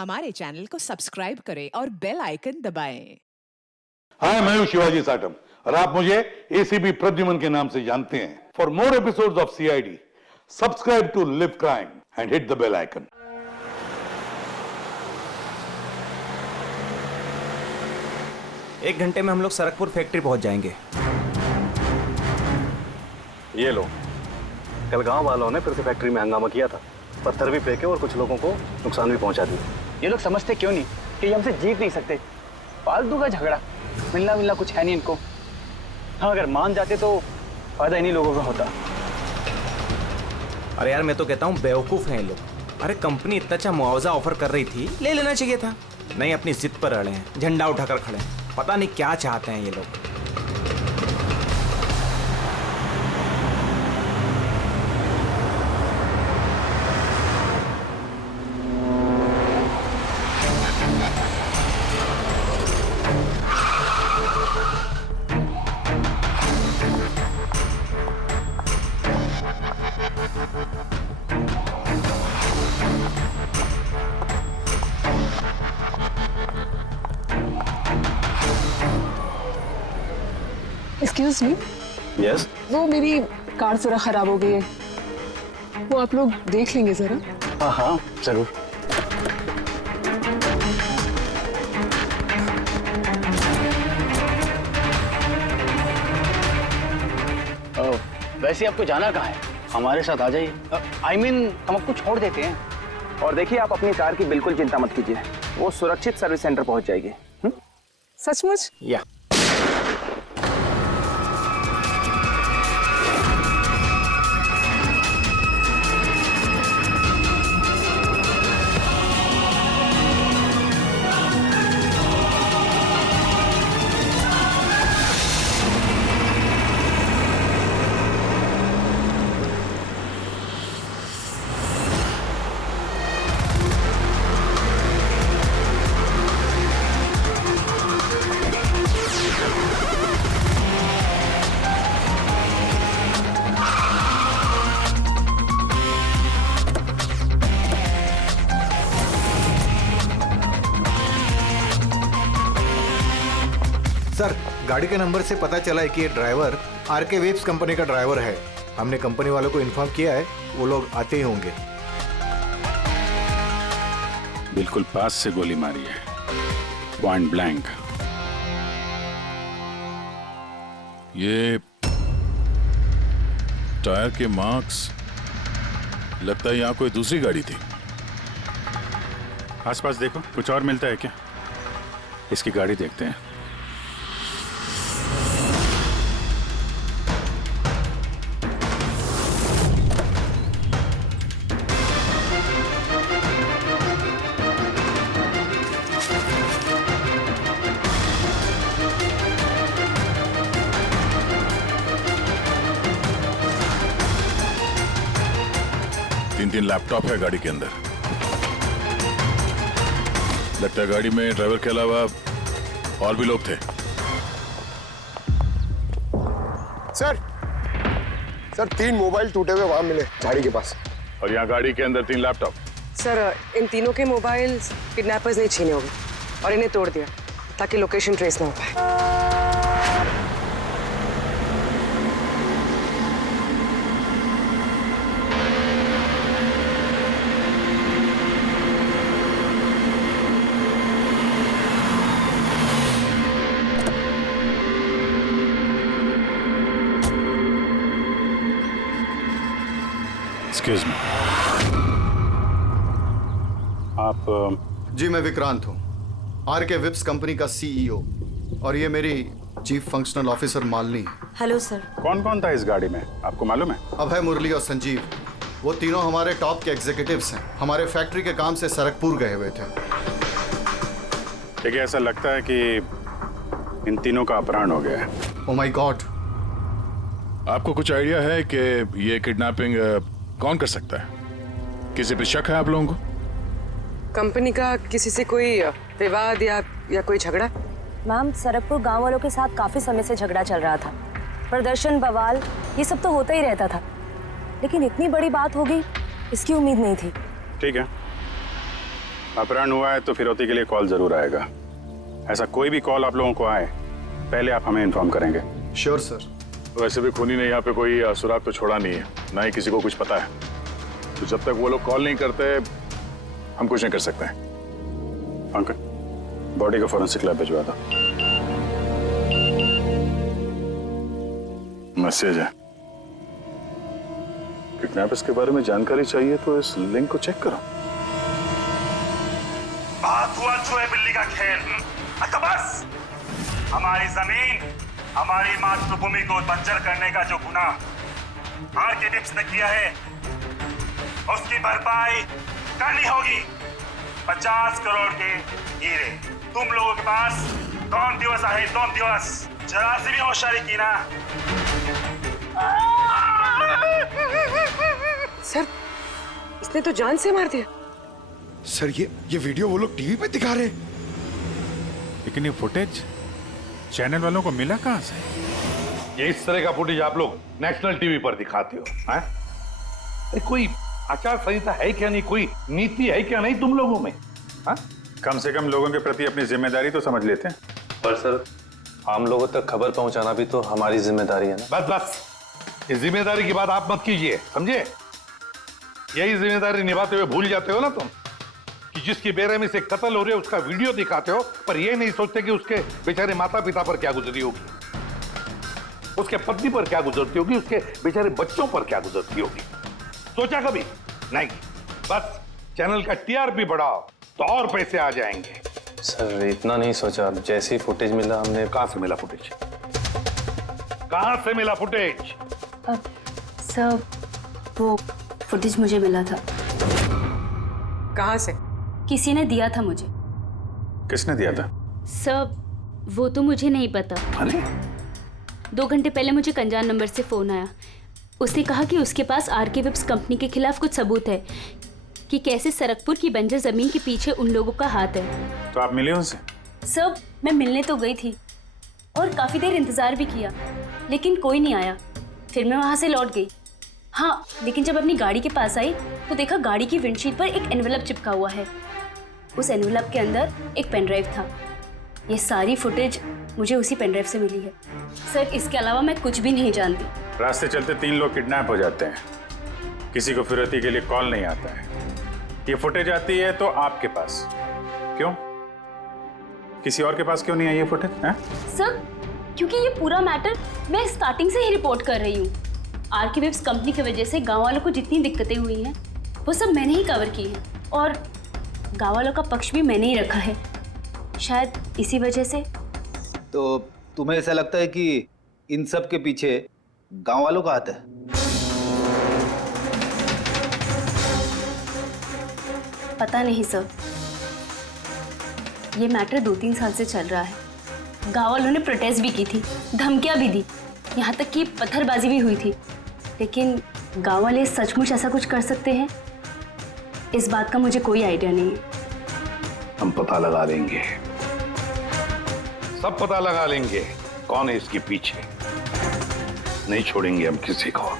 हमारे चैनल को सब्सक्राइब करें और बेल आइकन दबाएं। हाय, मैं हूं शिवाजी साटम और आप मुझे एसीपी प्रद्युमन के नाम से जानते हैं। For more episodes of CID, subscribe to Liv crime and hit the bell icon. एक घंटे में हम लोग सरकपुर फैक्ट्री पहुंच जाएंगे। ये लो, कल गांव वालों ने फिर से फैक्ट्री में हंगामा किया था, पत्थर भी फेंके और कुछ लोगों को नुकसान भी पहुंचा दिया। ये लोग समझते क्यों नहीं कि ये हमसे जीत नहीं सकते। फालतू का झगड़ा, मिलना कुछ है नहीं इनको। हाँ, अगर मान जाते तो फायदा इन्हीं लोगों का होता। अरे यार, मैं तो कहता हूँ बेवकूफ हैं ये लोग। अरे कंपनी इतना अच्छा मुआवजा ऑफर कर रही थी, ले लेना चाहिए था। नहीं, अपनी जिद पर अड़े हैं, झंडा उठाकर खड़े हैं। पता नहीं क्या चाहते हैं ये लोग। एक्सक्यूज मी, यस, वो मेरी कार जरा खराब हो गई है, वो आप लोग देख लेंगे जरा। हाँ हाँ जरूर। वैसे आपको जाना कहाँ है? हमारे साथ आ जाइए। I mean, हम आपको छोड़ देते हैं। और देखिए, आप अपनी कार की बिल्कुल चिंता मत कीजिए, वो सुरक्षित सर्विस सेंटर पहुंच जाएगी। सचमुच? या सर, गाड़ी के नंबर से पता चला है कि ये ड्राइवर आरके वेब्स कंपनी का ड्राइवर है। हमने कंपनी वालों को इन्फॉर्म किया है, वो लोग आते ही होंगे। बिल्कुल पास से गोली मारी है, पॉइंट ब्लैंक। ये टायर के मार्क्स, लगता है यहाँ कोई दूसरी गाड़ी थी। आसपास देखो, कुछ और मिलता है क्या? इसकी गाड़ी देखते हैं। तीन लैपटॉप है गाड़ी के अंदर। लगता है गाड़ी में ड्राइवर के अलावा और भी लोग थे। सर 3 मोबाइल टूटे हुए वहां मिले झाड़ी के पास। और यहाँ गाड़ी के अंदर 3 लैपटॉप। सर, इन तीनों के मोबाइल किडनैपर्स ने छीने होंगे और इन्हें तोड़ दिया ताकि लोकेशन ट्रेस ना हो पाए। एक्सक्यूज मी, आप? जी, मैं विक्रांत हूँ, आरके वेब्स कंपनी का सीईओ, और ये मेरी chief functional officer Malini. Hello sir. कौन कौन था इस गाड़ी में, आपको मालूम है? अभय, मुरली और संजीव, वो तीनों हमारे टॉप के एग्जीक्यूटिव्स हैं। हमारे फैक्ट्री के काम से सरकपुर गए हुए थे। देखिए, ऐसा लगता है कि इन तीनों का अपहरण हो गया है। Oh my God. आपको कुछ आइडिया है कि ये किडनैपिंग कौन कर सकता है? किसी पे शक है आप लोगों को? कंपनी का किसी से कोई विवाद या कोई झगड़ा? मैम, सरकपुर गांव वालों के साथ काफी समय से झगड़ा चल रहा था। प्रदर्शन, बवाल, ये सब तो होता ही रहता था, लेकिन इतनी बड़ी बात होगी इसकी उम्मीद नहीं थी। ठीक है, अपहरण हुआ है तो फिरौती के लिए कॉल जरूर आएगा। ऐसा कोई भी कॉल आप लोगों को आए, पहले आप हमें इन्फॉर्म करेंगे। Sure sir. वैसे भी खूनी ने यहाँ पे कोई सुराग तो छोड़ा नहीं है, ना ही किसी को कुछ पता है। तो जब तक वो लोग कॉल नहीं करते हम कुछ नहीं कर सकते। अंकल, बॉडी को फॉरेंसिक लैब भिजवा दो। मैसेज है। किडनैपर्स के बारे में जानकारी चाहिए तो इस लिंक को चेक करो। बात हुआ चूहे बिल्ली का खेल। अच्छा बस, हमारी जमीन, हमारी मातृभूमि को बंजर करने का जो गुनाह आरके विप्स ने किया है, उसकी भरपाई करनी होगी। 50 करोड़ के हीरे तुम लोगों के पास कौन दिवस आए, कौन दिवस, जरा सी भी होशियारी की ना। सर, इसने तो जान से मार दिया। सर ये वीडियो वो लोग टीवी पे दिखा रहे हैं। लेकिन ये फुटेज चैनल वालों को मिला कहां से? ये इस तरह का फुटेज आप लोग नेशनल टीवी पर दिखाते हो, हैं? कोई आचार संहिता है क्या नहीं, कोई नीति है क्या नहीं तुम लोगों में? हा? कम से कम लोगों के प्रति अपनी जिम्मेदारी तो समझ लेते हैं। पर सर, आम लोगों तक खबर पहुंचाना भी तो हमारी जिम्मेदारी है ना। बस इस जिम्मेदारी की बात आप मत कीजिए, समझे? यही जिम्मेदारी निभाते हुए भूल जाते हो ना तुम कि जिसकी बेरहमी से कत्ल हो रही है उसका वीडियो दिखाते हो, पर यह नहीं सोचते कि उसके बेचारे माता पिता पर क्या गुजरी होगी, उसके पत्नी पर क्या गुजरती होगी, उसके बेचारे बच्चों पर क्या गुजरती होगी। सोचा कभी नहीं? बस चैनल का टीआरपी बढ़ाओ तो और पैसे आ जाएंगे। सर इतना नहीं सोचा, जैसे ही फुटेज मिला हमने। कहां से मिला फुटेज? कहां से मिला फुटेज? सर, वो फुटेज मुझे मिला था। कहां से? किसी ने दिया था मुझे। किसने दिया था? सर, वो तो मुझे नहीं पता। अरे 2 घंटे पहले मुझे कंजान नंबर से फोन आया। उसने कहा कि उसके पास आरके विप्स कंपनी के खिलाफ कुछ सबूत है कि कैसे सरकपुर की बंजर जमीन के पीछे उन लोगों का हाथ है। तो आप मिले उनसे? सर, मैं मिलने तो गई थी और काफी देर इंतजार भी किया, लेकिन कोई नहीं आया। फिर मैं वहां से लौट गई। हाँ, लेकिन जब अपनी गाड़ी के पास आई तो देखा गाड़ी की विंडशीट पर एक एनवेलप चिपका हुआ है। उस एनवेलप के अंदर एक पेन ड्राइव था। ये सारी फुटेज मुझे उसी पेन ड्राइव से मिली है। सर, इसके अलावा मैं कुछ भी नहीं जानती। रास्ते चलते 3 लोग किडनैप हो जाते हैं, किसी को फिरौती के लिए कॉल नहीं आता है। ये फुटेज आती है तो आपके पास क्यों? किसी और के पास क्यों नहीं आई ये फुटेज? सर, क्योंकि ये पूरा मैटर मैं स्टार्टिंग से ही रिपोर्ट कर रही हूँ। आरके विप्स कंपनी की वजह से गांव वालों को जितनी दिक्कतें हुई हैं वो सब मैंने ही कवर की है और गांव वालों का पक्ष भी मैंने ही रखा है। शायद इसी वजह से। तो तुम्हें ऐसा लगता है कि इन सब के पीछे गांव वालों का हाथ है? पता नहीं सर, ये मैटर 2-3 साल से चल रहा है। गांव वालों ने प्रोटेस्ट भी की थी, धमकियां भी दी, यहाँ तक कि पत्थरबाजी भी हुई थी। लेकिन गांव वाले सचमुच ऐसा कुछ कर सकते हैं, इस बात का मुझे कोई आइडिया नहीं है। हम पता लगा लेंगे, सब पता लगा लेंगे कौन है इसके पीछे। नहीं छोड़ेंगे हम किसी को।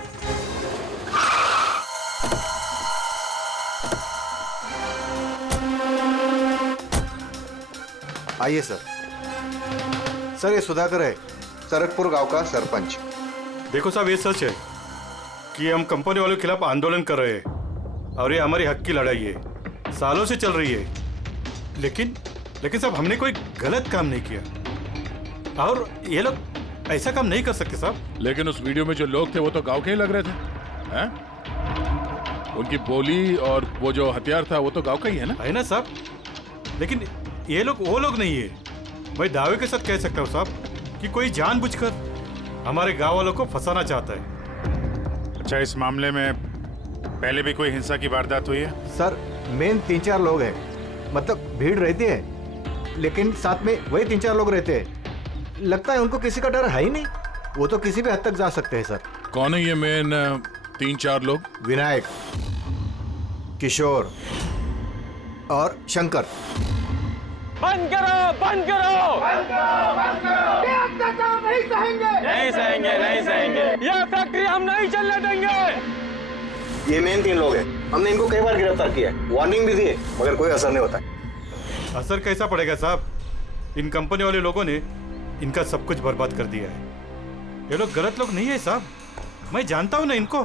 आइए सर। सर, ये सुधाकर है, सरकपुर गांव का सरपंच। देखो साहब, ये सच है कि हम कंपनी वालों के खिलाफ आंदोलन कर रहे हैं और ये हमारी हक की लड़ाई है, सालों से चल रही है। लेकिन साहब, हमने कोई गलत काम नहीं किया और ये लोग ऐसा काम नहीं कर सकते साहब। लेकिन उस वीडियो में जो लोग थे वो तो गांव के ही लग रहे थे, हैं? उनकी बोली और वो जो हथियार था वो तो गांव का ही है ना? है ना साहब, लेकिन ये लोग वो लोग नहीं है। मैं दावे के साथ कह सकता हूँ साहब कि कोई जानबूझकर हमारे गांव वालों को फंसाना चाहता है। अच्छा, इस मामले में पहले भी कोई हिंसा की वारदात हुई है? सर, मेन 3-4 लोग हैं, मतलब भीड़ रहती है, लेकिन साथ में वही 3-4 लोग रहते हैं। लगता है उनको किसी का डर है ही नहीं, वो तो किसी भी हद तक जा सकते हैं सर। कौन है ये मेन 3-4 लोग? विनायक, किशोर और शंकर। बंद करो, बंद करो, बंद करो, बंद करो। ये अत्याचार नहीं सहेंगे, नहीं सहेंगे, नहीं सहेंगे। ये फैक्ट्री हम नहीं चलने देंगे। ये मेन 3 लोग हैं। हमने इनको कई बार गिरफ्तार किया है, वार्निंग भी दी है, मगर कोई असर नहीं होता है। असर कैसा पड़ेगा साहब? इन कंपनी वाले लोगों ने इनका सब कुछ बर्बाद कर दिया है। ये लोग गलत लोग नहीं है साहब, मैं जानता हूँ ना इनको।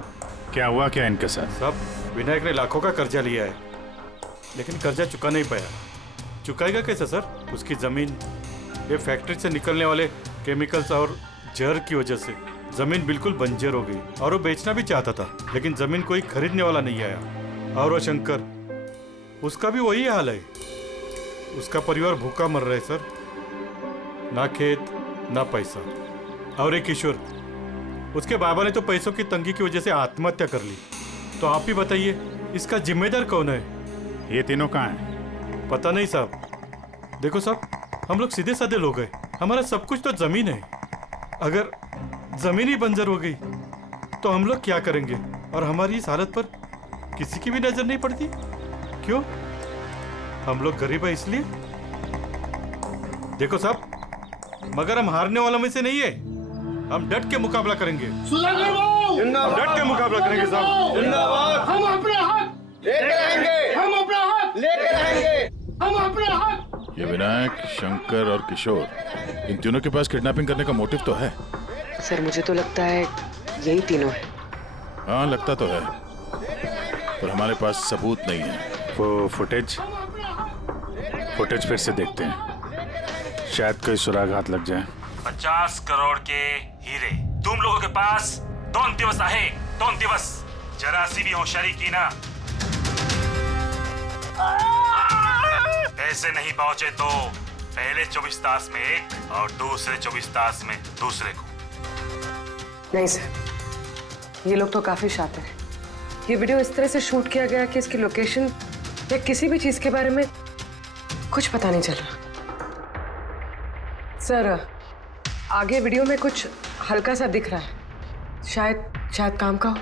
क्या हुआ क्या इनके साथ? साहब विनायक ने लाखों का कर्जा लिया है, लेकिन कर्जा चुका नहीं पाया। चुकाएगा कैसे सर? उसकी जमीन, ये फैक्ट्री से निकलने वाले केमिकल्स और जहर की वजह से जमीन बिल्कुल बंजर हो गई, और वो बेचना भी चाहता था, लेकिन जमीन कोई खरीदने वाला नहीं आया। और वो शंकर, उसका भी वही हाल है। उसका परिवार भूखा मर रहा है सर, ना खेत ना पैसा। और एक किशोर, उसके बाबा ने तो पैसों की तंगी की वजह से आत्महत्या कर ली। तो आप ही बताइए, इसका जिम्मेदार कौन है? ये तीनों कहाँ हैं? पता नहीं साहब। देखो साहब, हम लोग सीधे साधे लोग हैं, हमारा सब कुछ तो जमीन है। अगर जमीन ही बंजर हो गई तो हम लोग क्या करेंगे? और हमारी इस हालत पर किसी की भी नजर नहीं पड़ती। क्यों? हम लोग गरीब है इसलिए? देखो साहब, मगर हम हारने वालों में से नहीं है। हम डट के मुकाबला करेंगे। हम डट के मुकाबला करेंगे साहब। हम अपने हक लेके रहेंगे, हम अपना हक लेके रहेंगे, हम अपने हक। ये विनायक, शंकर और किशोर, इन तीनों के पास किडनैपिंग करने का मोटिव तो है। सर मुझे तो लगता है यही तीनों है। हाँ लगता तो है, पर हमारे पास सबूत नहीं है। वो फुटेज फिर से देखते हैं, शायद कोई सुराग हाथ लग जाए। 50 करोड़ के हीरे तुम लोगों के पास 2 दिवस आहे, 2 दिवस। जरा सी भी होशियारी की ना, पैसे नहीं पहुंचे तो पहले 24 तास में एक और दूसरे 24 तास में दूसरे को। नहीं सर, ये लोग तो काफी शातिर हैं। ये वीडियो इस तरह से शूट किया गया कि इसकी लोकेशन या किसी भी चीज के बारे में कुछ पता नहीं चल रहा। सर आगे वीडियो में कुछ हल्का सा दिख रहा है, शायद काम का हो।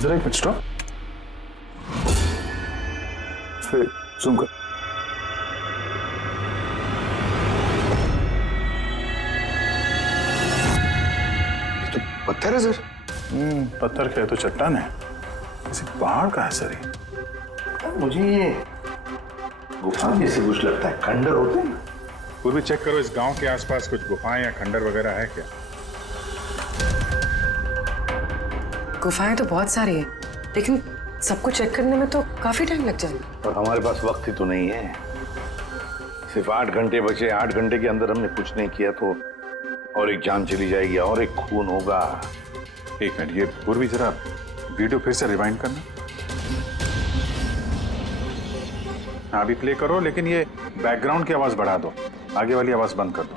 जरा एक मिनट स्टॉप, जूम कर। तो पत्थर है सर। पत्थर क्या है? तो चट्टान है। किसी पहाड़ का है सर ये। मुझे ये गुफा जैसे कुछ लगता है, खंडर होते हैं। पूर्वी चेक करो, इस गांव के आसपास कुछ गुफाएं या खंडर वगैरह है क्या? गुफाएं तो बहुत सारी है, लेकिन सबको चेक करने में तो काफी टाइम लग जाएगा। और हमारे पास वक्त ही तो नहीं है। सिर्फ 8 घंटे बचे। 8 घंटे के अंदर हमने कुछ नहीं किया तो और एक जान चली जाएगी और एक खून होगा। एक मिनट, ये पूर्वी जरा वीडियो फिर से रिवाइंड करना। हाँ अभी प्ले करो, लेकिन ये बैकग्राउंड की आवाज बढ़ा दो, आगे वाली आवाज बंद कर दो।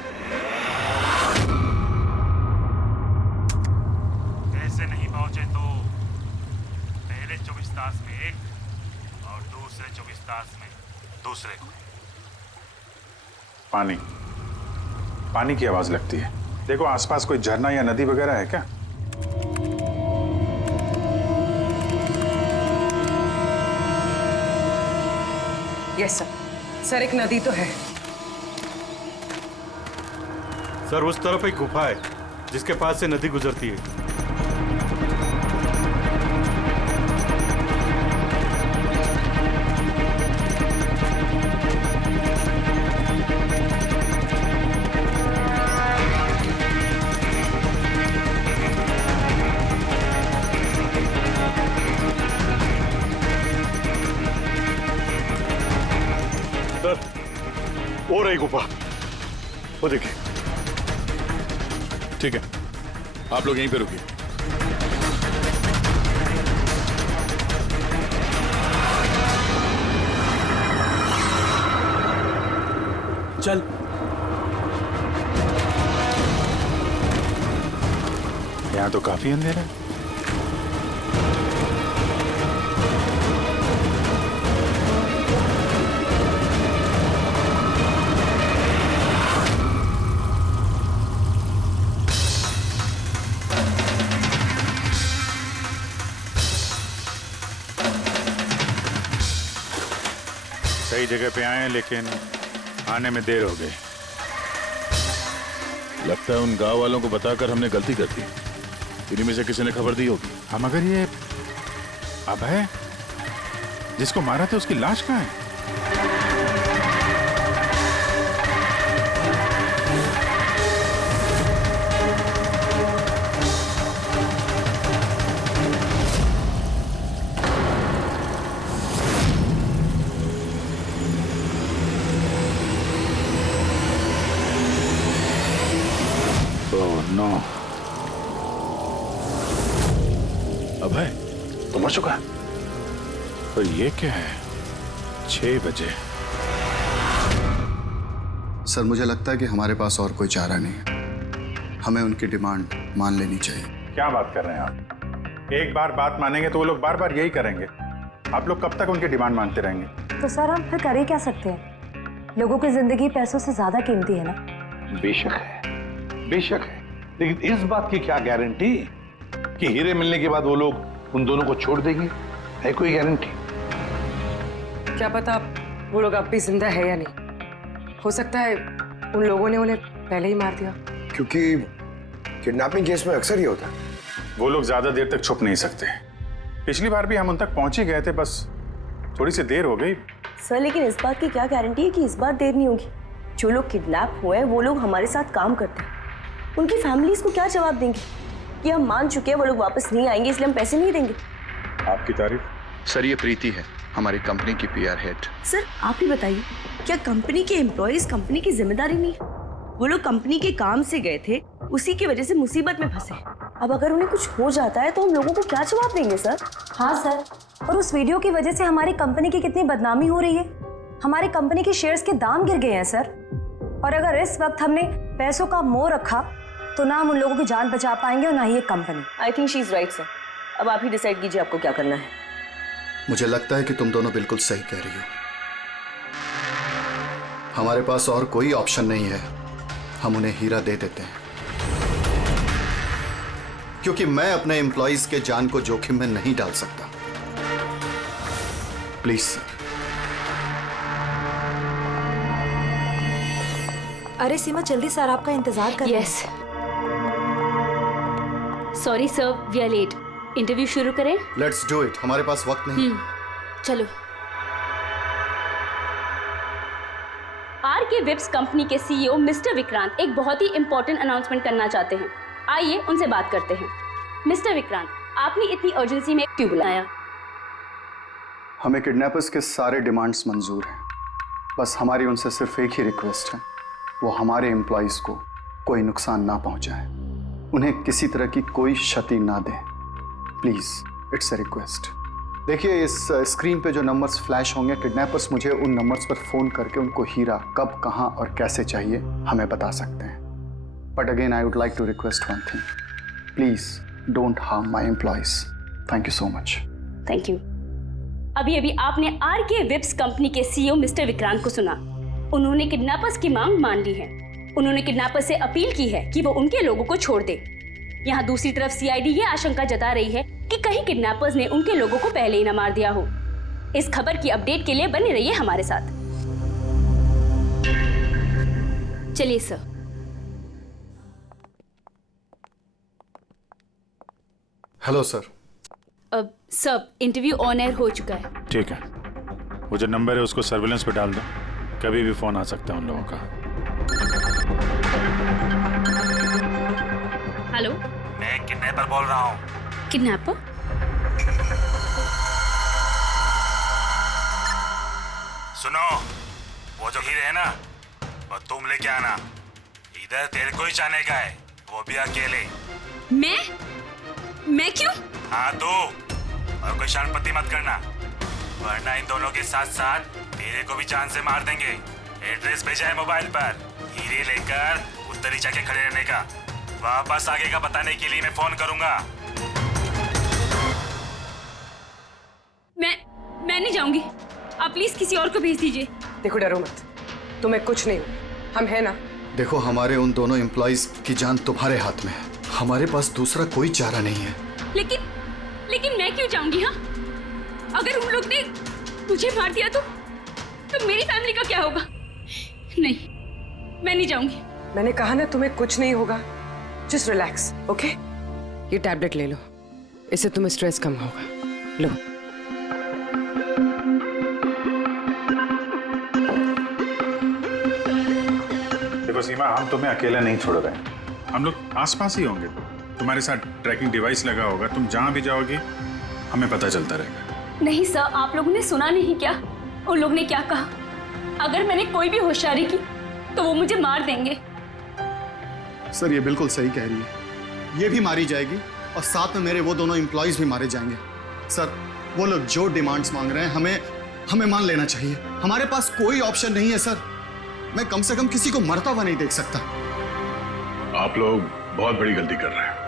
पैसे नहीं पहुंचे तो पहले 24 तास में एक और दूसरे 24 तास में दूसरे को। पानी की आवाज लगती है। देखो आसपास कोई झरना या नदी वगैरह है क्या? यस सर, एक नदी तो है। सर उस तरफ एक गुफा है जिसके पास से नदी गुजरती है। वो रही गुफा, वो देखिए। ठीक है, आप लोग यहीं पे रुकिए। चल। यहाँ तो काफी अंधेरा है। सही जगह पे आए हैं, लेकिन आने में देर हो गई। लगता है उन गांव वालों को बताकर हमने गलती कर दी। इन्हीं में से किसी ने खबर दी होगी। हम मगर ये अभय जिसको मारा था उसकी लाश कहाँ है? नो, अभय तो मर चुका है। पर ये क्या है? 6 बजे। सर मुझे लगता है कि हमारे पास और कोई चारा नहीं है। हमें उनकी डिमांड मान लेनी चाहिए। क्या बात कर रहे हैं आप? एक बार बात मानेंगे तो वो लोग बार बार यही करेंगे। आप लोग कब तक उनकी डिमांड मानते रहेंगे? तो सर हम फिर कर ही क्या सकते हैं? लोगों की जिंदगी पैसों से ज्यादा कीमती है ना। बेशक है, बेशक है, लेकिन इस बात की क्या गारंटी कि हीरे मिलने के बाद वो लोग उन दोनों को छोड़ देंगे? है कोई गारंटी? क्या पता वो लोग अब भी जिंदा है या नहीं। हो सकता है उन लोगों ने उन्हें पहले ही मार दिया। क्योंकि किडनैपिंग केस में अक्सर ही होता है। वो लोग ज्यादा देर तक छुप नहीं सकते। पिछली बार भी हम उन तक पहुंच ही गए थे, बस थोड़ी सी देर हो गई। सर लेकिन इस बात की क्या गारंटी है कि इस बार देर नहीं होगी? जो लोग किडनैप हुए हैं वो लोग हमारे साथ काम करते हैं। उनकी फैमिलीज को क्या जवाब देंगे कि हम मान चुके हैं वो लोग वापस नहीं आएंगे इसलिए हम पैसे नहीं देंगे? आपकी तारीफ। सर ये प्रीति है, हमारी कंपनी की PR हेड। सर आप ही बताइए, क्या कंपनी के एम्प्लॉयज कंपनी की जिम्मेदारी नहीं है? वो लोग कंपनी के काम से गए थे, उसी की वजह से मुसीबत में फंसे। अब अगर उन्हें कुछ हो जाता है तो हम लोगों को क्या जवाब देंगे सर? हाँ सर, और उस वीडियो की वजह से हमारी कंपनी की कितनी बदनामी हो रही है। हमारी कंपनी के शेयर्स के दाम गिर गए हैं सर। और अगर इस वक्त हमने पैसों का मोह रखा तो ना हम उन लोगों की जान बचा पाएंगे और ना ही ये company. I think she is right sir. अब आप ही डिसाइड कीजिए आपको क्या करना है। मुझे लगता है कि तुम दोनों बिल्कुल सही कह रही हो। हमारे पास और कोई ऑप्शन नहीं है, हम उन्हें हीरा दे देते हैं। क्योंकि मैं अपने एम्प्लॉइज के जान को जोखिम में नहीं डाल सकता। Please sir. अरे सीमा जल्दी सर आपका इंतजार कर। Yes sorry sir we are late. Interview शुरू करें? लेट्स डू इट, हमारे पास वक्त नहीं। चलो। आरके विप्स कंपनी के CEO मिस्टर विक्रांत एक बहुत ही इंपॉर्टेंट अनाउंसमेंट करना चाहते हैं। आइए उनसे बात करते हैं। मिस्टर विक्रांत, आपने इतनी अर्जेंसी में क्यों बुलाया? हमें किडनैपर्स के सारे डिमांड्स मंजूर हैं। बस हमारी उनसे सिर्फ एक ही रिक्वेस्ट है, वो हमारे एम्प्लॉइज को कोई नुकसान ना पहुंचाए, उन्हें किसी तरह की कोई क्षति ना दें। Please it's a request. देखिए इस स्क्रीन पे जो नंबर्स फ्लैश होंगे, किडनैपर्स मुझे उन नंबर्स पर फोन करके उनको हीरा कब, कहां और कैसे चाहिए हमें बता सकते हैं। But again I would like to request one thing, please don't harm my employees. Thank you so much. Thank you. अभी अभी आपने आरके विप्स कंपनी के CEO मिस्टर विक्रांत को सुना। उन्होंने किडनैपर्स की मांग मान ली है। उन्होंने किडनैपर्स से अपील की है कि वो उनके लोगों को छोड़ दे। यहाँ दूसरी तरफ CID ये आशंका जता रही है कि कहीं किडनैपर्स ने उनके लोगों को पहले ही न मार दिया हो। इस खबर की अपडेट के लिए बने रहिए हमारे साथ। चलिए सर। Hello sir. अब सब इंटरव्यू ऑन एयर हो चुका है। ठीक है, वो जो नंबर है उसको सर्विलेंस पे डाल दो, कभी भी फोन आ सकता है उन लोगों का। हेलो, मैं किडनैपर बोल रहा हूँ। किडनैपर? सुनो, वो जो हीरे है ना, वो तुम लेके आना। इधर तेरे को ही जाने का है, वो भी अकेले। मैं क्यों? हाँ तो, और कोई शानपत्ती मत करना, वरना इन दोनों के साथ साथ तेरे को भी जान से मार देंगे। एड्रेस भेजा है मोबाइल पर, हीरे लेकर उधर ही जाके खड़े रहने का। वापस आगे का बताने के लिए मैं फोन करूंगा। मैं नहीं जाऊंगी। आप प्लीज किसी और को भेज दीजिए। देखो डरो मत, तुम्हें कुछ नहीं हो, हम हैं ना। देखो हमारे उन दोनों एम्प्लॉइज की जान तुम्हारे हाथ में है, हमारे पास दूसरा कोई चारा नहीं है। लेकिन मैं क्यों जाऊंगी? हाँ, अगर उन लोग ने मुझे मार दिया तो मेरी फैमिली का क्या होगा? नहीं, मैं नहीं जाऊंगी। मैंने कहा ना तुम्हें कुछ नहीं होगा, जस्ट रिलैक्स, ओके? ये टैबलेट ले लो, इससे तुम्हें स्ट्रेस कम होगा। लो। देखो सीमा, हम तुम्हें अकेला नहीं छोड़ रहे हैं, हम लोग आसपास ही होंगे। तुम्हारे साथ ट्रैकिंग डिवाइस लगा होगा, तुम जहां भी जाओगी हमें पता चलता रहेगा। नहीं सर, आप लोगों ने सुना नहीं क्या उन लोग ने क्या कहा? अगर मैंने कोई भी होशियारी की तो वो मुझे मार देंगे। सर ये बिल्कुल सही कह रही है, ये भी मारी जाएगी और साथ में मेरे वो दोनों एम्प्लॉयज भी मारे जाएंगे। सर वो लोग जो डिमांड्स मांग रहे हैं हमें मान लेना चाहिए। हमारे पास कोई ऑप्शन नहीं है सर। मैं कम से कम किसी को मरता हुआ नहीं देख सकता। आप लोग बहुत बड़ी गलती कर रहे हैं।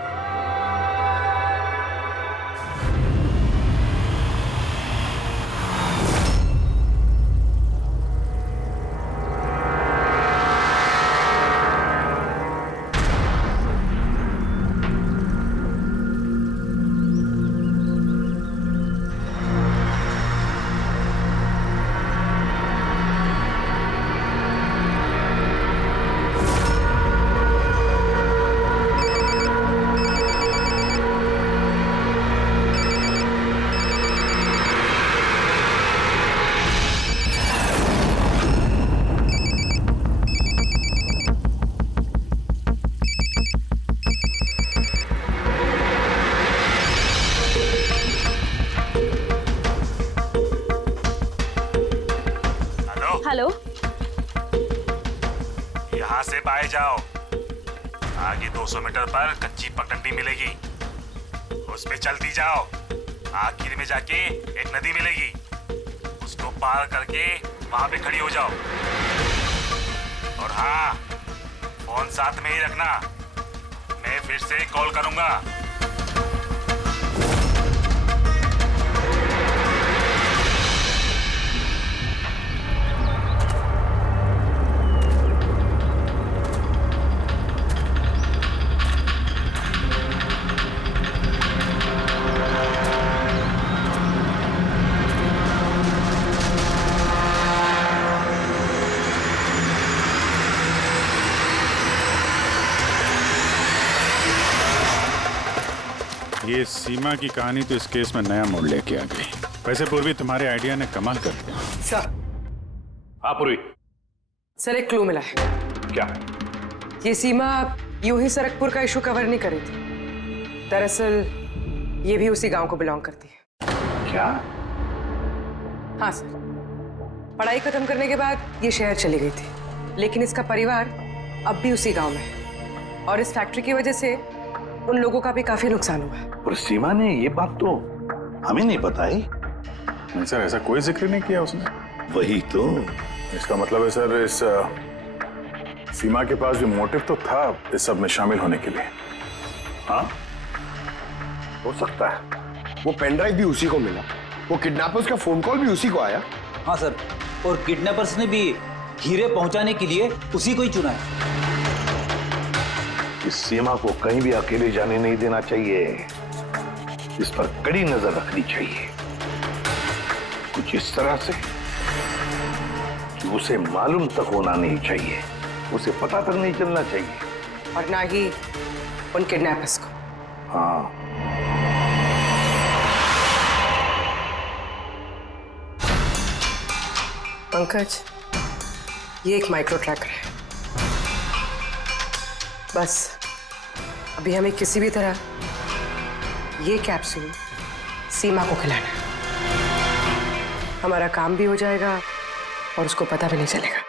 हेलो, यहाँ से बाहर जाओ, आगे 200 मीटर पर कच्ची पगडंडी मिलेगी, उस पे चलती जाओ। आखिर में जाके एक नदी मिलेगी, उसको पार करके वहां पे खड़ी हो जाओ। और हाँ, फोन साथ में ही रखना, मैं फिर से कॉल करूंगा। ये सीमा की कहानी तो इस केस में नया मोड़ लेके आ गई। वैसे पूर्वी, तुम्हारे आइडिया ने कमाल कर दिया। सर। हाँ पूर्वी। सर एक क्लू मिला है। क्या? ये सीमा यूं ही सरकपुर का इशू कवर नहीं करी थी, दरअसल ये भी उसी गांव को बिलोंग करती है। क्या? हाँ सर, पढ़ाई खत्म करने के बाद ये शहर चली गई थी, लेकिन इसका परिवार अब भी उसी गांव में है और इस फैक्ट्री की वजह से उन लोगों का भी काफी नुकसान हुआ। और सीमा ने ये बात तो हमें नहीं बताई। नहीं सर, ऐसा कोई जिक्र नहीं किया उसने। वही तो। इसका मतलब है सर, इस सीमा के पास भी मोटिव तो था इस सब में शामिल होने के लिए। हाँ, हो सकता है। वो पेन ड्राइव भी उसी को मिला, वो किडनैपर्स का फोन कॉल भी उसी को आया। हाँ सर, और किडनैपर्स ने भी हीरे पहुंचाने के लिए उसी को ही चुना है। इस सीमा को कहीं भी अकेले जाने नहीं देना चाहिए, इस पर कड़ी नजर रखनी चाहिए, कुछ इस तरह से कि उसे मालूम तक होना नहीं चाहिए, उसे पता तक नहीं चलना चाहिए, और ना ही उन किडनैपर्स को। हाँ। पंकज, ये एक माइक्रो ट्रैकर है। बस अभी हमें किसी भी तरह ये कैप्सूल सीमा को खिलाना है। हमारा काम भी हो जाएगा और उसको पता भी नहीं चलेगा।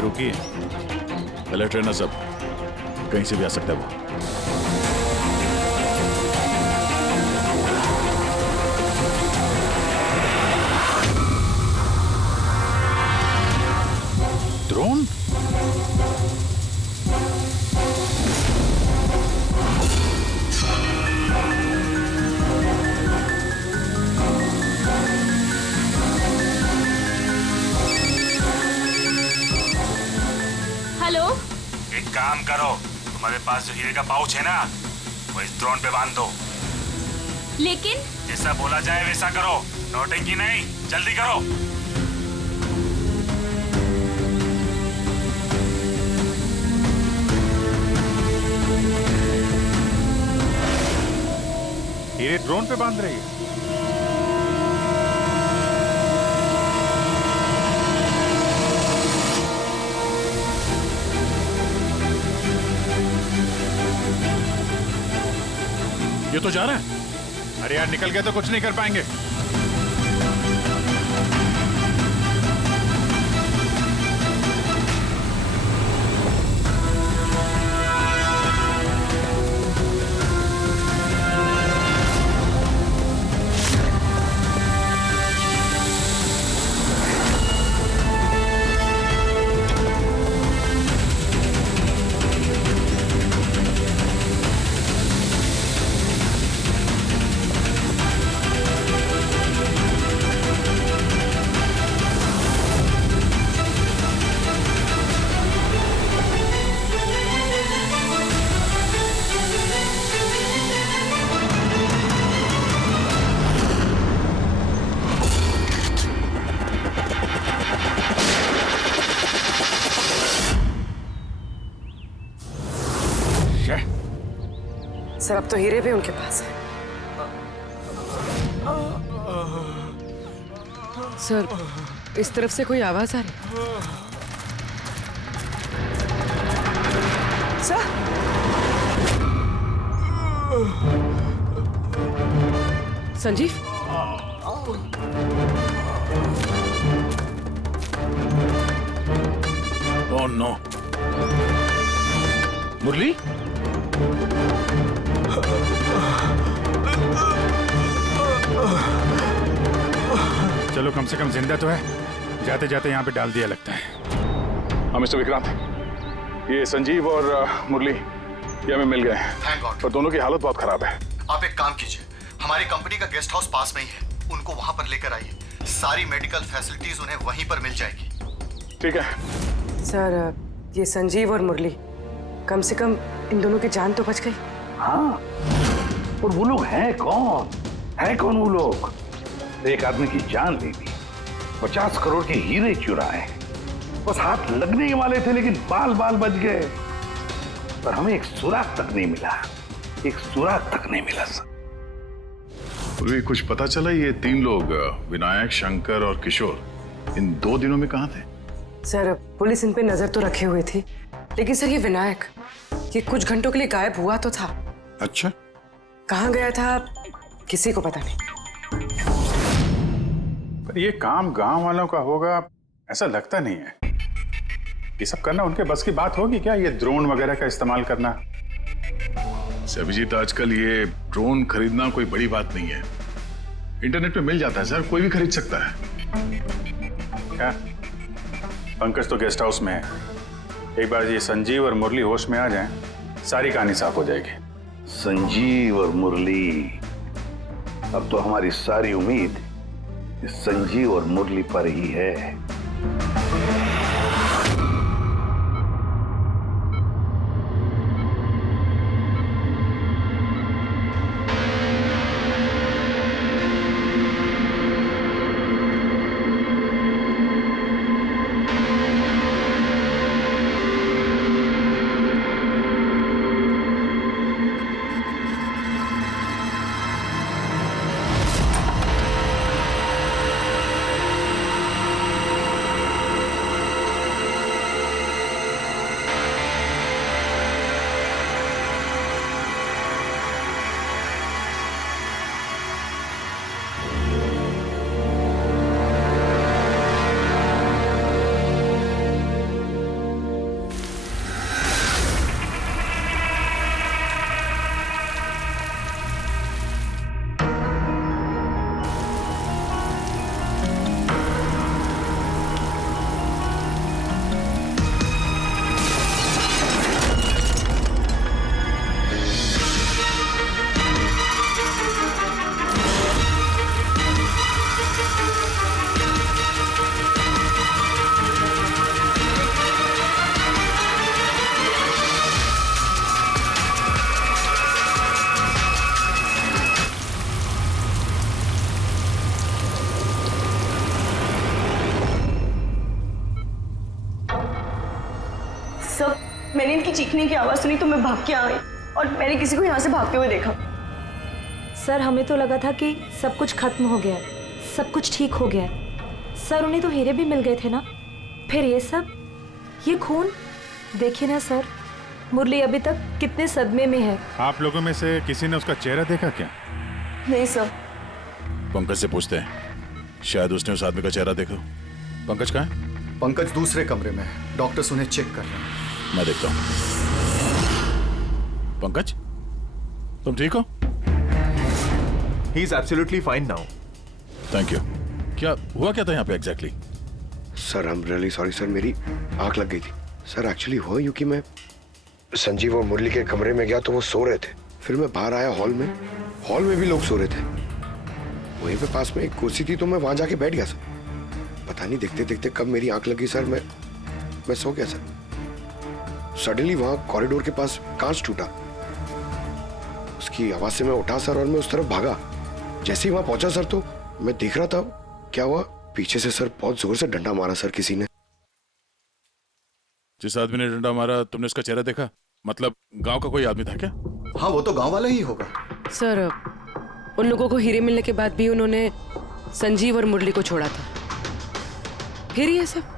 पे रुकी है। अलर्ट रहना सब, कहीं से भी आ सकता है वो। ड्रोन? हेलो, एक काम करो, तुम्हारे पास जो हीरे का पाउच है ना, वो इस ड्रोन पे बांध दो। लेकिन जैसा बोला जाए वैसा करो, नौटंकी नहीं, जल्दी करो। हीरे ड्रोन पे बांध रही है। ये तो जा रहा है। अरे यार, निकल गया तो कुछ नहीं कर पाएंगे। सर, अब तो हीरे भी उनके पास है। सर, इस तरफ से कोई आवाज आ रही? सर, संजीव, ओह नो, मुरली? चलो, कम से कम जिंदा तो है। जाते जाते यहाँ पे डाल दिया लगता है। हाँ मिस्टर विक्रांत, ये संजीव और मुरली ये हमें मिल गए हैं। Thank God. पर दोनों की हालत बहुत खराब है। आप एक काम कीजिए, हमारी कंपनी का गेस्ट हाउस पास में ही है, उनको वहां पर लेकर आइए। सारी मेडिकल फैसिलिटीज उन्हें वहीं पर मिल जाएगी। ठीक है सर, ये संजीव और मुरली, कम से कम इन दोनों की जान तो बच गई। हाँ, और वो लोग हैं कौन? हैं कौन वो लोग? एक आदमी की जान ले ली, 50 करोड़ के हीरे चुराए, बस हाथ लगने ही वाले थे लेकिन बाल बाल बच गए। पर हमें एक सुराग तक नहीं मिला, एक सुराग तक नहीं मिला सर। पूर्वी कुछ पता चला ये 3 लोग विनायक, शंकर और किशोर इन 2 दिनों में कहाँ थे? सर, पुलिस इन पे नजर तो रखे हुए थी, लेकिन सर ये विनायक, ये कुछ घंटों के लिए गायब हुआ तो था। अच्छा, कहाँ गया था किसी को पता नहीं। पर ये काम गांव वालों का होगा ऐसा लगता नहीं है। ये सब करना उनके बस की बात होगी क्या? ये ड्रोन वगैरह का इस्तेमाल करना? अभिजीत, आजकल ये ड्रोन खरीदना कोई बड़ी बात नहीं है। इंटरनेट पे मिल जाता है सर, कोई भी खरीद सकता है। क्या? पंकज तो गेस्ट हाउस में है। एक बार ये संजीव और मुरली होश में आ जाएं, सारी कहानी साफ हो जाएगी। संजीव और मुरली, अब तो हमारी सारी उम्मीद इस संजीव और मुरली पर ही है। मैंने इनकी चीखने की आवाज़ सुनी तो मैं भाग के आ गई और मैंने किसी को यहाँ से भागते हुए देखा। सर हमें तो लगा था कि सब कुछ खत्म हो गया है, सब कुछ ठीक हो गया है। सर उन्हें तो हीरे भी मिल गए थे ना, फिर ये सब, ये खून। देखिए ना सर, मुरली अभी तक कितने सदमे में है। आप लोगों में से किसी ने उसका चेहरा देखा क्या? नहीं सर। पंकज से पूछते हैं, शायद उसने उस आदमी का चेहरा देखा। पंकज कहाँ है? पंकज दूसरे कमरे में है, डॉक्टर्स उन्हें चेक कर रहे हैं। मैं देखता हूँ। पंकज, तुम ठीक हो? He is absolutely fine now. Thank you. क्या हुआ क्या था यहाँ पे exactly? Sir I am really sorry sir, मेरी आंख लग गई थी। सर एक्चुअली हुआ यूं कि मैं संजीव और मुरली के कमरे में गया तो वो सो रहे थे। फिर मैं बाहर आया हॉल में भी लोग सो रहे थे। वहीं पे पास में एक कुर्सी थी तो मैं वहां जाके बैठ गया सर। पता नहीं देखते देखते कब मेरी आंख लगी सर, मैं सो गया सर। सडनली वहां कॉरिडोर के पास कांच टूटा, उसकी आवाज से मैं उठा सर और मैं उस तरफ भागा। जैसे ही वहां पहुंचा सर तो मैं देख रहा था क्या हुआ, पीछे से सर बहुत जोर से डंडा मारा सर किसी ने। जिस आदमी ने डंडा मारा तुमने उसका चेहरा देखा? मतलब गांव का कोई आदमी था क्या? हाँ वो तो गांव वाला ही होगा सर। उन लोगों को हीरे मिलने के बाद भी उन्होंने संजीव और मुरली को छोड़ा था, फिर ये सब।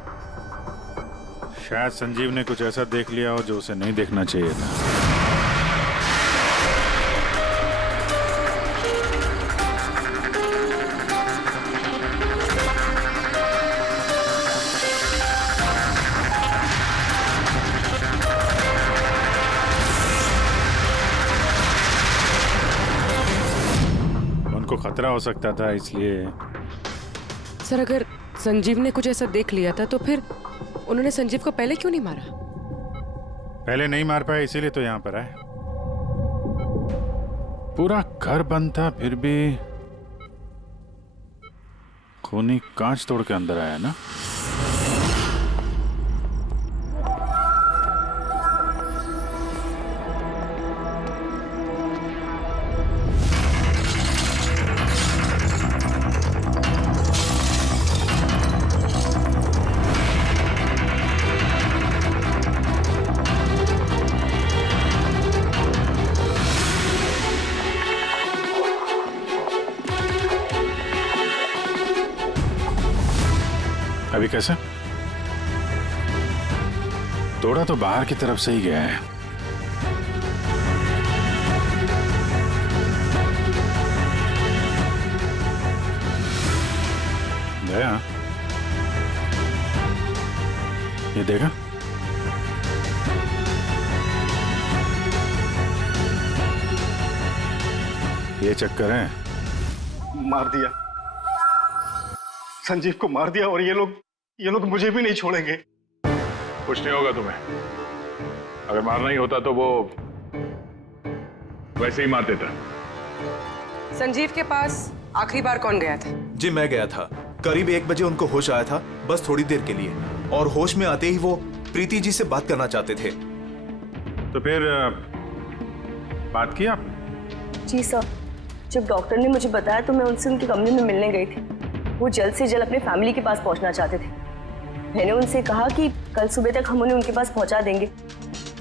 शायद संजीव ने कुछ ऐसा देख लिया हो जो उसे नहीं देखना चाहिए था। उनको खतरा हो सकता था इसलिए। सर अगर संजीव ने कुछ ऐसा देख लिया था तो फिर उन्होंने संजीव को पहले क्यों नहीं मारा? पहले नहीं मार पाए इसीलिए तो यहाँ पर आए। पूरा घर बंद था फिर भी खूनी कांच तोड़ के अंदर आया ना। अभी कैसे? तोड़ा तो बाहर की तरफ से ही गया है। गया? ये देखा? ये चक्कर है। मार दिया, संजीव को मार दिया और ये लोग मुझे भी नहीं छोड़ेंगे। कुछ नहीं होगा तुम्हें। अगर मारना ही होता तो वो वैसे ही मार देता। संजीव के पास आखिरी बार कौन गया था? जी मैं गया था, करीब 1 बजे उनको होश आया था, बस थोड़ी देर के लिए, और होश में आते ही वो प्रीति जी से बात करना चाहते थे। तो फिर बात की आप? जी सर, जब डॉक्टर ने मुझे बताया तो मैं उनसे उनके कमरे में मिलने गई थी। वो जल्द से जल्द अपने फैमिली के पास पहुंचना चाहते थे। मैंने उनसे कहा कि कल सुबह तक हम उन्हें उनके पास पहुंचा देंगे।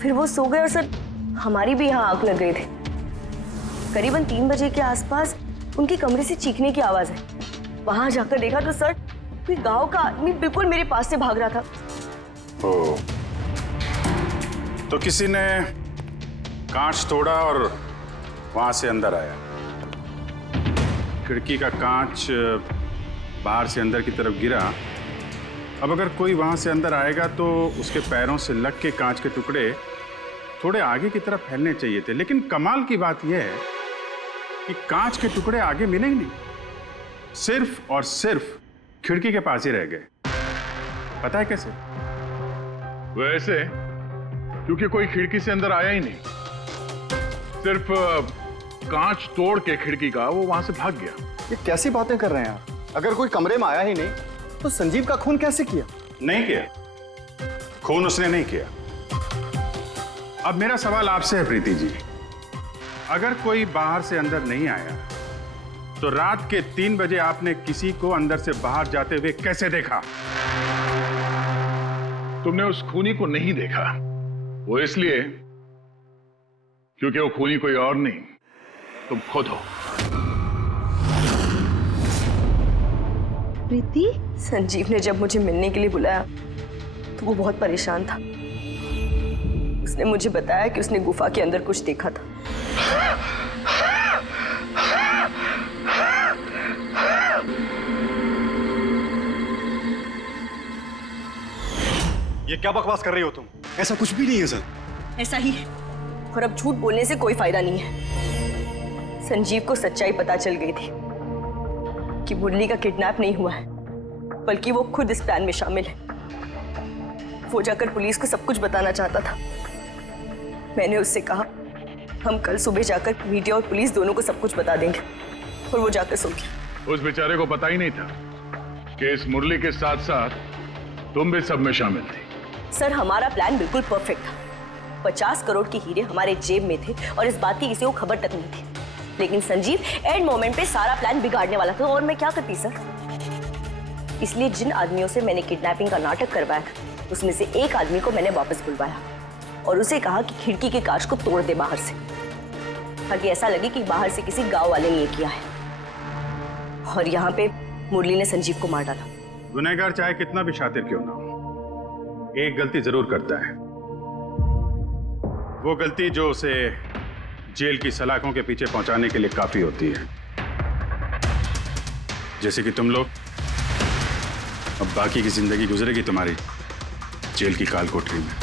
फिर वो सो गए और सर हमारी भी यहाँ आंख लग गई थी। करीबन 3 बजे के आसपास उनके कमरे से चीखने की आवाज है। वहां जाकर देखा तो सर कोई गांव का आदमी बिल्कुल मेरे पास से भाग रहा था। ओ, तो किसी ने कांच तोड़ा और वहां से अंदर आया। खिड़की का कांच बाहर से अंदर की तरफ गिरा। अब अगर कोई वहां से अंदर आएगा तो उसके पैरों से लग के कांच के टुकड़े थोड़े आगे की तरफ फैलने चाहिए थे, लेकिन कमाल की बात यह है कि कांच के टुकड़े आगे मिले ही नहीं, सिर्फ और सिर्फ खिड़की के पास ही रह गए। पता है कैसे? वैसे क्योंकि कोई खिड़की से अंदर आया ही नहीं, सिर्फ कांच तोड़ के खिड़की का वो वहां से भाग गया। ये कैसी बातें कर रहे हैं आप? अगर कोई कमरे में आया ही नहीं तो संजीव का खून कैसे किया? नहीं किया, खून उसने नहीं किया। अब मेरा सवाल आपसे है प्रीति जी, अगर कोई बाहर से अंदर नहीं आया तो रात के 3 बजे आपने किसी को अंदर से बाहर जाते हुए कैसे देखा? तुमने उस खूनी को नहीं देखा, वो इसलिए क्योंकि वो खूनी कोई और नहीं, तुम खुद हो। प्रीति? संजीव ने जब मुझे मिलने के लिए बुलाया तो वो बहुत परेशान था। उसने मुझे बताया कि उसने गुफा के अंदर कुछ देखा था। ये क्या बकवास कर रही हो तुम? ऐसा कुछ भी नहीं है सर। ऐसा ही है, और अब झूठ बोलने से कोई फायदा नहीं है। संजीव को सच्चाई पता चल गई थी कि मुरली का किडनैप नहीं हुआ है, बल्कि वो खुद इस प्लान में शामिल है। वो जाकर पुलिस को सब कुछ बताना चाहता था। मैंने उससे कहा हम कल सुबह जाकर मीडिया और पुलिस दोनों को सब कुछ बता देंगे, और वो जाकर सो गया। उस बेचारे को पता ही नहीं था कि इस मुरली के साथ साथ तुम भी सब में शामिल थी। सर, हमारा प्लान बिल्कुल परफेक्ट था। 50 करोड़ के हीरे हमारे जेब में थे और इस बात की किसी को खबर तक नहीं थी। लेकिन संजीव एंड मोमेंट पे सारा प्लान बिगाड़ने वाला था, और मैं क्या करती सर? इसलिए जिन आदमियों से मैंने किडनैपिंग का नाटक करवाया था, उसमें से एक आदमी को मैंने वापस बुलवाया और उसे कहा कि खिड़की के कांच को तोड़ दे बाहर से, ताकि ऐसा लगे कि बाहर से किसी गांव वाले ने ये किया है। और यहाँ पे मुरली ने संजीव को मार डाला। गुनहगार चाहे कितना भी शातिर क्यों ना हो, एक गलती जरूर करता है। वो गलती जो उसे जेल की सलाखों के पीछे पहुंचाने के लिए काफी होती है। जैसे कि तुम लोग, अब बाकी की जिंदगी गुजरेगी तुम्हारी जेल की काल कोठरी में।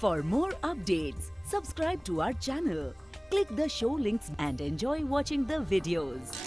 For more updates, subscribe to our channel, click the show links and enjoy watching the videos.